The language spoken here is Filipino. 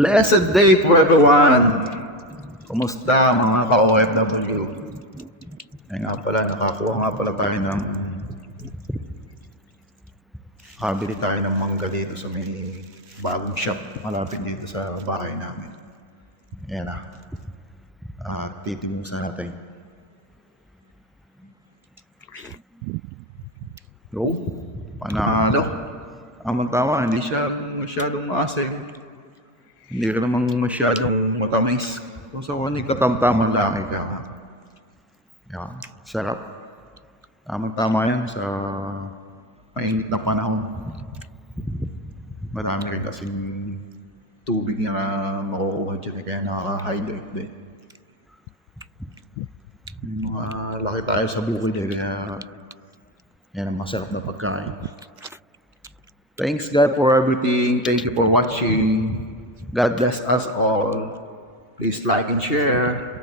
Blessed day for everyone! Kumusta mga ka-OFW? Ay nga pala, nakakuha nga pala tayo ng nakabili tayo ng mangga dito sa may bagong shop malapit dito sa bahay namin. Ayan na. Titignan sa natin. Yo, panalo. Tama, hindi siya masyadong maasim. Hindi ka namang masyadong matamis. Kung sa kanya katamtaman lang ka. Yan, sarap. Tama yan sa mainit na panahon. Marami rin kasing tubig na makukuha dyan, kaya nakaka-hydrate din. Mga laki tayo sa bukid kaya yan ang masarap na pagkain. Thanks God for everything. Thank you for watching. God bless us all. Please like and share.